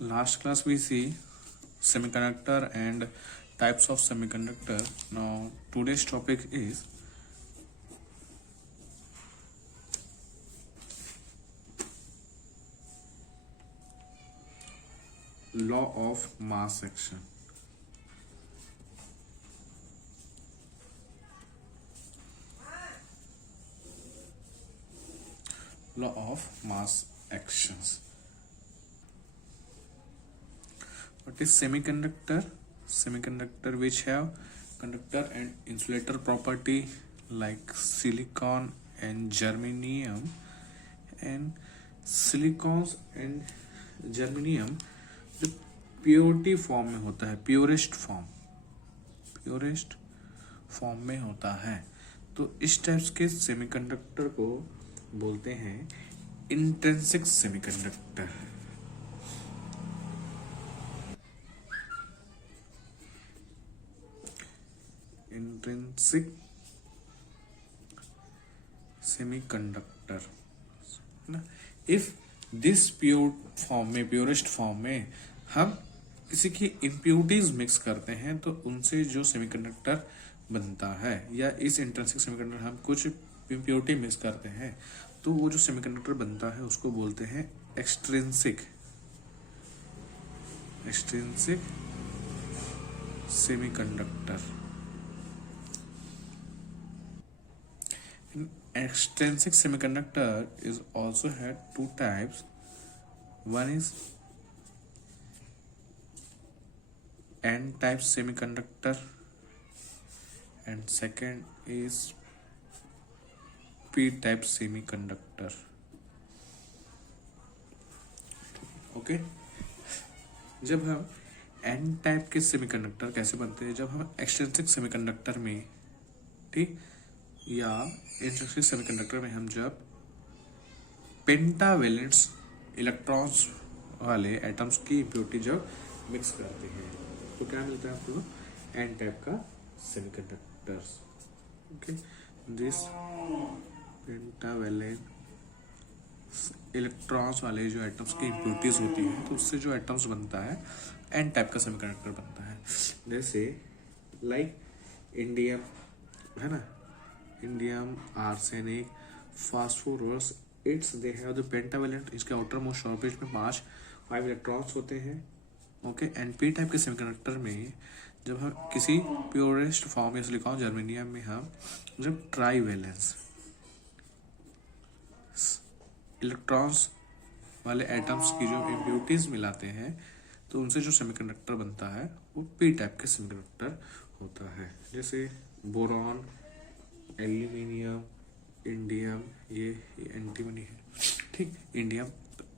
Last class we see semiconductor and types of semiconductor. Now today's topic is law of mass action. Law of mass actions. What is semiconductor? Semiconductor which have conductor and insulator property like silicon and germanium, and silicons and germanium जो purity form में होता है, purest form में होता है, तो इस types के सेमीकंडक्टर को बोलते हैं इंट्रिंसिक सेमीकंडक्टर। इंट्रिंसिक सेमीकंडक्टर ना। इफ दिस प्योर फॉर्म में, प्योरेस्ट फॉर्म में हम किसी की इम्प्योरिटीज मिक्स करते हैं तो उनसे जो सेमीकंडक्टर बनता है, या इस इंट्रिंसिक सेमीकंडक्टर हम कुछ इम्प्योरिटी मिक्स करते हैं तो वो जो सेमीकंडक्टर बनता है उसको बोलते हैं extrinsic semiconductor. Extrinsic semiconductor is also had two types. One is N-type semiconductor and second is P-type semiconductor. Okay? जब हम N-type के सेमीकंडक्टर कैसे बनते हैं, जब हम एक्सट्रिंसिक सेमीकंडक्टर में, ठीक, या इंट्रिंसिक सेमीकंडक्टर में हम जब पेंटावेलेंट्स इलेक्ट्रॉन्स वाले एटम्स की इम्प्योरिटी जब मिक्स करते हैं तो क्या मिलता है आपको? एन टाइप का semiconductors. Okay, this pentavalent electrons वाले जो एटम्स की इम्प्योरिटीज होती है तो उससे जो एटम्स बनता है एन टाइप का सेमीकंडक्टर बनता है। जैसे लाइक इंडियम है ना, indium, arsenic, phosphorus, it's they have the pentavalent, इसके आउटर मोस्ट ऑर्बिट में 5 इलेक्ट्रॉन्स होते हैं। ओके, एंड पी टाइप के सेमीकंडक्टर में जब हम किसी प्योरेस्ट फॉर्म में सिलिकॉन, जर्मेनियम में हम जब ट्राईवेलेंस इलेक्ट्रॉन्स वाले एटम्स की जो इम्प्योरिटीज मिलाते हैं तो उनसे जो सेमीकंडक्टर बनता है वो पी टाइप के सेमीकंडक्टर होता है। जैसे बोरॉन, एल्यूमिनियम, इंडियम, ये एंटीमनी है, ठीक, इंडियम,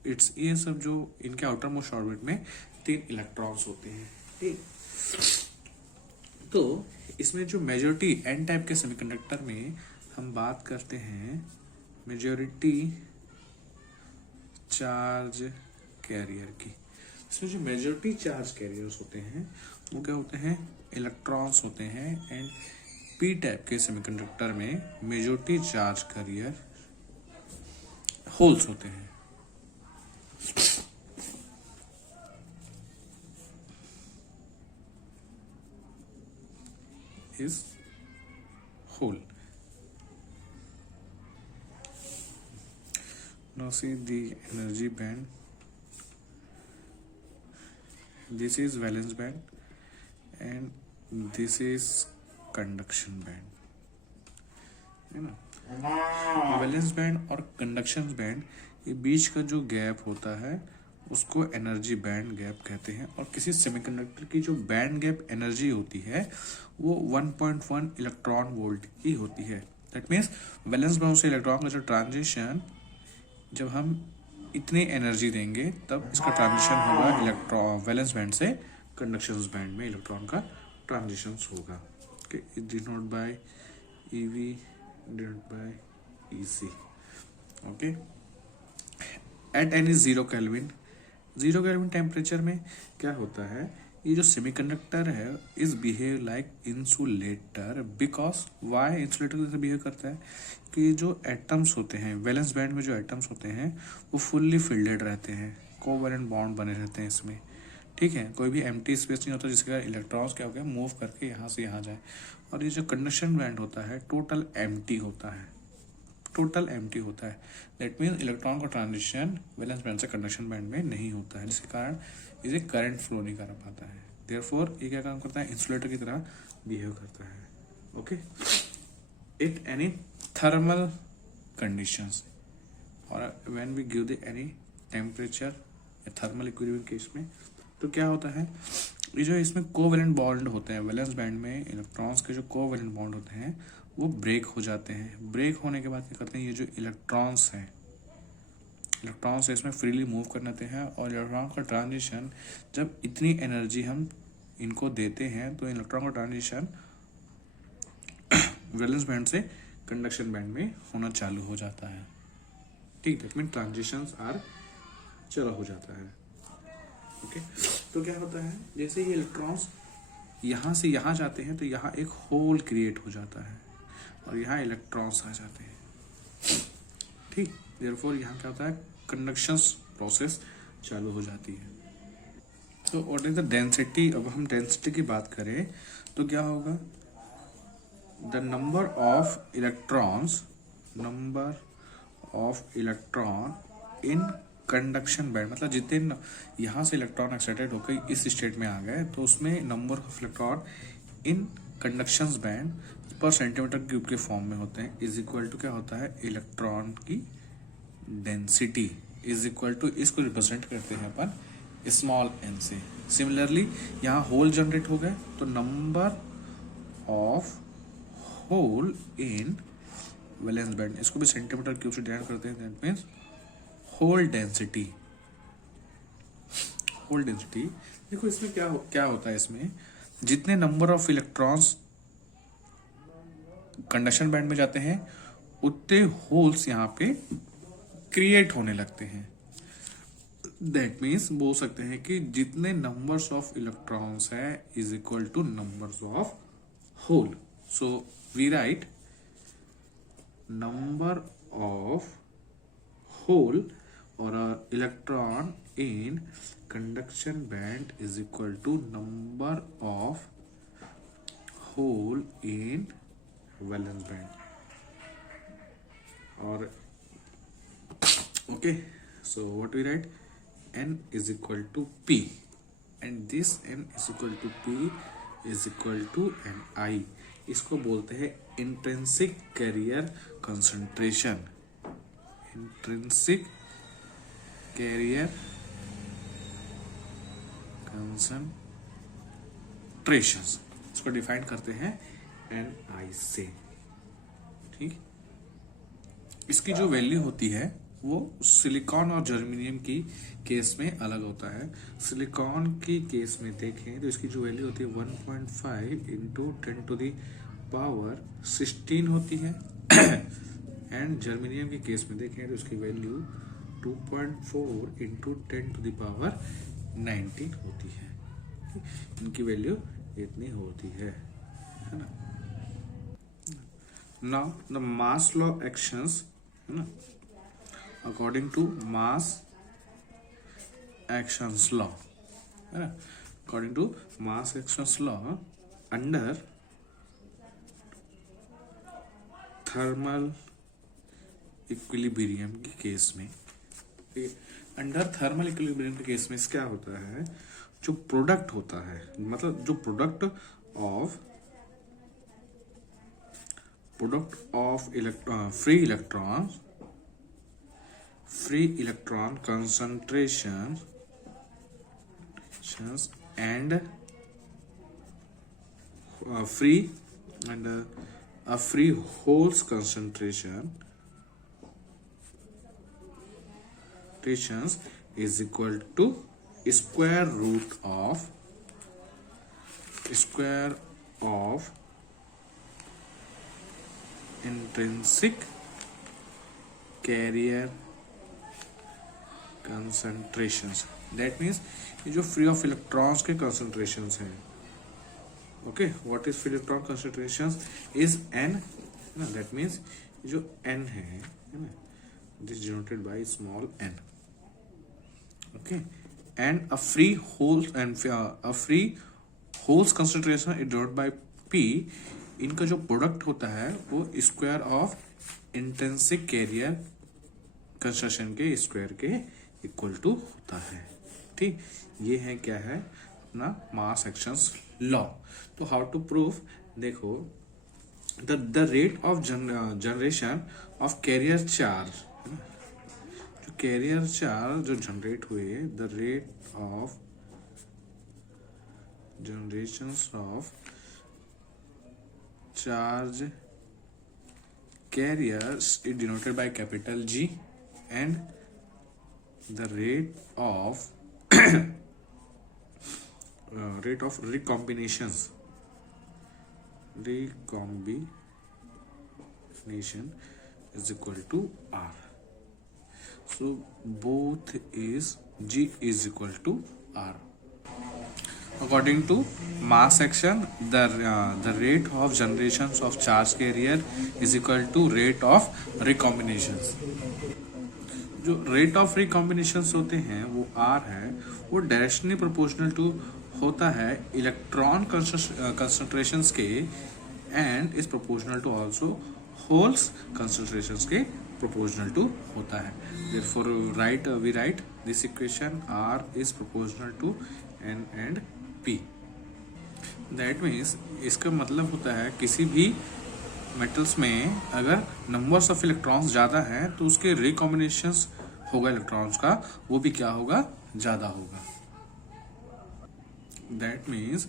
इट्स, ये सब जो इनके आउटर मोस्ट ऑर्बिट में 3 इलेक्ट्रॉन्स होते हैं, ठीक। तो इसमें जो मेजॉरिटी एन टाइप के सेमीकंडक्टर में हम बात करते हैं मेजॉरिटी चार्ज कैरियर की। इसमें जो मेजॉरिटी चार्ज कैरियर्स होते हैं वो क्या होते हैं? इलेक्ट्रॉन्स होते हैं। एंड पी टाइप के सेमीकंडक्टर में मेजॉरिटी चार्ज कैरियर होल्स होते हैं। इस whole, now see the energy band. This is valence band and this is conduction band, है ना। वैलेंस बैंड और कंडक्शन बैंड ये बीच का जो गैप होता है उसको एनर्जी बैंड गैप कहते हैं। और किसी सेमीकंडक्टर की जो बैंड गैप एनर्जी होती है वो 1.1 इलेक्ट्रॉन वोल्ट की होती है। दैट मीन्स वैलेंस बैंड से इलेक्ट्रॉन का जो ट्रांजिशन, जब हम इतनी एनर्जी देंगे तब इसका ट्रांजिशन होगा इलेक्ट्रॉन वैलेंस बैंड से कंडक्शन बैंड में इलेक्ट्रॉन का ट्रांजिशन होगा। Is denoted by EV, denoted by EC. Okay. At any 0 Kelvin temperature में क्या होता है? ये जो सेमीकंडक्टर है is behave like insulator. Because why insulator जैसे बिहेव करता है कि जो एटम्स होते हैं वैलेंस बैंड में, जो एटम्स होते हैं वो फुल्ली फिल्डेड रहते हैं, कोवेलेंट बॉन्ड बने रहते हैं इसमें, ठीक है। कोई भी एम्प्टी स्पेस नहीं होता जिसके कारण इलेक्ट्रॉन्स क्या हो गया, मूव करके यहाँ से यहाँ जाए। और ये जो कंडक्शन बैंड होता है टोटल एम्प्टी होता है, टोटल एम्प्टी होता है। दैट मीन्स इलेक्ट्रॉन का ट्रांजिशन वैलेंस बैंड से कंडक्शन बैंड में नहीं होता है, जिसके कारण इसे करंट फ्लो नहीं कर पाता है। देयरफॉर ये क्या काम करता है, इंसुलेटर की तरह बिहेव करता है। Okay, it any thermal conditions और when we give the any temperature thermal equilibrium case में, तो क्या होता है, ये जो इसमें कोवेलेंट बॉन्ड होते हैं वैलेंस बैंड में, इलेक्ट्रॉन्स के जो कोवेलेंट बॉन्ड होते हैं वो ब्रेक हो जाते हैं। ब्रेक होने के बाद क्या करते हैं, ये जो इलेक्ट्रॉन्स हैं, इलेक्ट्रॉन्स इसमें फ्रीली मूव करने देते हैं। और इलेक्ट्रॉन का ट्रांजिशन, जब इतनी एनर्जी हम इनको देते हैं तो इलेक्ट्रॉन का ट्रांजिशन वैलेंस बैंड से कंडक्शन बैंड में होना चालू हो जाता है, ठीक। दैट मीन ट्रांजिशंस आर चला हो जाता है। ओके, तो क्या होता है, जैसे ये इलेक्ट्रॉन्स यहाँ से यहाँ जाते हैं तो यहाँ एक होल क्रिएट हो जाता है और यहाँ इलेक्ट्रॉन्स आ जाते हैं, ठीक। देयरफॉर यहाँ क्या होता है, कंडक्शन प्रोसेस चालू हो जाती है। तो व्हाट इज द डेंसिटी, अब हम डेंसिटी की बात करें तो क्या होगा, the number of electrons, number of electron in conduction band, मतलब जितने यहाँ से इलेक्ट्रॉन एक्साइटेड होकर इस स्टेट में आ गए तो उसमें number of electron in conduction band पर सेंटीमीटर क्यूब के फॉर्म में होते हैं, इज इक्वल टू क्या होता है, इलेक्ट्रॉन की डेंसिटी इज इक्वल टू, इसको रिप्रेजेंट करते हैं अपन स्मॉल एन से। सिमिलरली यहाँ होल जनरेट हो गए तो number of hole in valence band, इसको भी सेंटीमीटर क्यूब से डिवाइड करते हैं, that means hole density. Hole density देखो इसमें क्या होता है, इसमें जितने number of electrons conduction band में जाते हैं उतने होल्स यहाँ पे क्रिएट होने लगते हैं। दैट मीन्स बोल सकते हैं कि जितने नंबर्स ऑफ इलेक्ट्रॉन्स है is equal to numbers of hole. So we write number of hole or electron in conduction band is equal to number of hole in valence band. Or okay, so what we write, n is equal to p, and this n is equal to p is equal to ni. इसको बोलते हैं intrinsic carrier concentration, intrinsic carrier concentration, इसको define करते हैं NI से, ठीक। इसकी जो वैल्यू होती है वो सिलिकॉन और जर्मेनियम की केस में अलग होता है। सिलिकॉन की केस में देखें तो इसकी जो वैल्यू होती है 1.5 इंटू 10 टू द पावर 16 होती है एंड जर्मेनियम की केस में देखें तो इसकी value 2.4 into 10 to the power 19 होती है। इनकी वैल्यू इतनी होती है ना। Now the mass law actions, है ना, according to mass actions law, है ना, according to mass actions law under thermal equilibrium के केस में, अंडर थर्मल इक्विलिब्रियम के केस में क्या होता है, जो प्रोडक्ट होता है, मतलब जो product of free electron concentration and free holes concentration is equal to square root of intrinsic carrier concentrations. That means ये जो फ्री ऑफ इलेक्ट्रॉन्स के concentrations हैं, okay, what is free electron concentrations is n, that means जो n है ना, this denoted by small n, okay, and a free holes concentration is denoted by P. इनका जो product होता है वो square of intrinsic carrier construction के square के इक्वल टू होता है। ठीक, ये है क्या है अपना मास एक्शंस लॉ। तो हाउ टू प्रूफ, देखो the rate of generation of carrier charge, जो कैरियर चार्ज जो जनरेट हुए, the rate of generations of charge carriers is denoted by capital G, and the rate of recombination is equal to R. So both is G is equal to R. According to mass action, the rate of generations of charge carrier is equal to rate of recombinations. जो rate of recombinations होते हैं वो R है, वो directionally proportional to होता है electron concentrations के, and is proportional to also holes concentrations के प्रोपोर्शनल टू होता है। Therefore we write this equation R is proportional to N and P. That means इसका मतलब होता है किसी भी मेटल्स में अगर नंबर्स ऑफ इलेक्ट्रॉन्स ज़्यादा हैं तो उसके रिकॉम्बिनेशंस होगा इलेक्ट्रॉन्स का, वो भी क्या होगा, ज़्यादा होगा। दैट मीन्स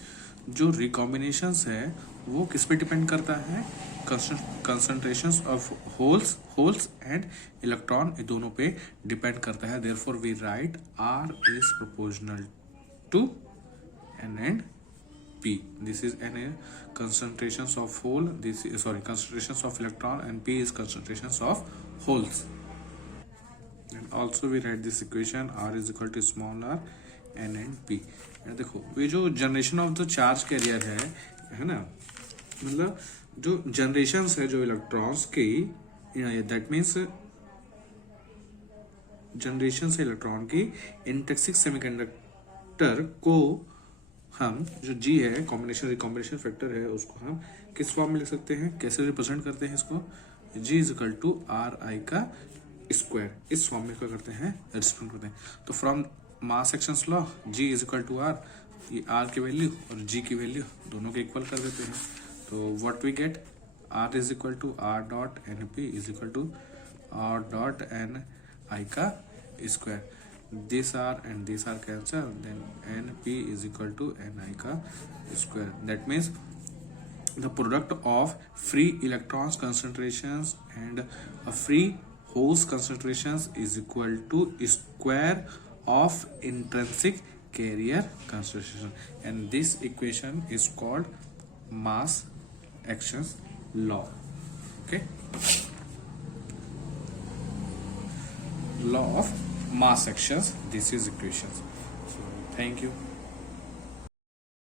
जो रिकॉम्बिनेशंस है वो किस पे डिपेंड करता है, concentrations of holes and electron, ये दोनों पे डिपेंड करता है। Therefore we write R is proportional to N and P. This is N concentrations of hole, concentrations of electron, and P is concentrations of holes. And also we write this equation R is equal to small r N and P. देखो ये जो generation of the charge carrier है ना, मतलब जो generations है जो electrons की, दैट मीन्स जनरेशन से इलेक्ट्रॉन की इंट्रिंसिक सेमीकंडक्टर को हम जो G है कॉम्बिनेशन रिकॉम्बिनेशन फैक्टर है उसको हम किस फॉर्म में लिख सकते हैं, कैसे रिप्रेजेंट करते हैं इसको, G is equal to RI का स्क्वायर, इस फॉर्म में क्या करते हैं, रिप्रेजेंट करते हैं। तो from mass actions law G is equal to R, ये R की वैल्यू और G की वैल्यू दोनों के इक्वल कर देते हैं। तो what we get, R is equal to R dot NP is equal to R dot NI का square. This R and this R cancel, then NP is equal to NI का square. That means the product of free electrons concentrations and a free holes concentrations is equal to square of intrinsic carrier concentration, and this equation is called mass actions law. Okay, law of mass actions, this is equations. Thank you.